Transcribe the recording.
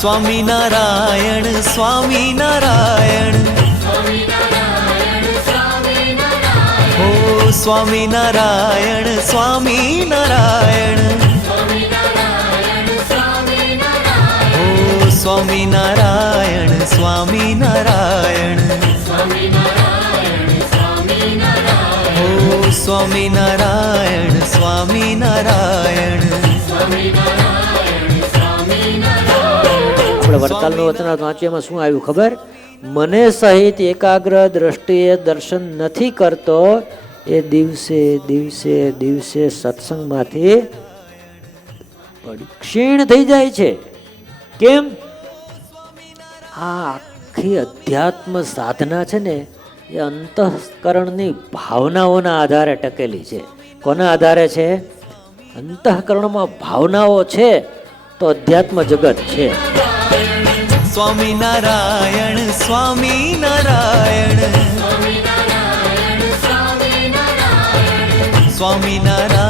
સ્વામિનારાયણ સ્વામિનારાયણ ઓ સ્વામિનારાયણ સ્વામિનારાયણ ઓ સ્વામિનારાયણ સ્વામિનારાયણ ઓ સ્વામિનારાયણ સ્વામિનારાયણ. આપણે વડતાલનું વચનામૃત વાંચ્યું, એમાં શું આવ્યું ખબર? મને સહિત એકાગ્ર દ્રષ્ટિએ દર્શન નથી કરતો એ દિવસે દિવસે દિવસે સત્સંગમાંથી ક્ષીણ થઈ જાય છે. કેમ? આ આખી અધ્યાત્મ સાધના છે ને એ અંતઃકરણની ભાવનાઓના આધારે ટકેલી છે. કોના આધારે છે? અંતઃકરણમાં ભાવનાઓ છે તો અધ્યાત્મ જગત છે. સ્વામિનારાયણ સ્વામિનારાયણ સ્વામિનારાયણ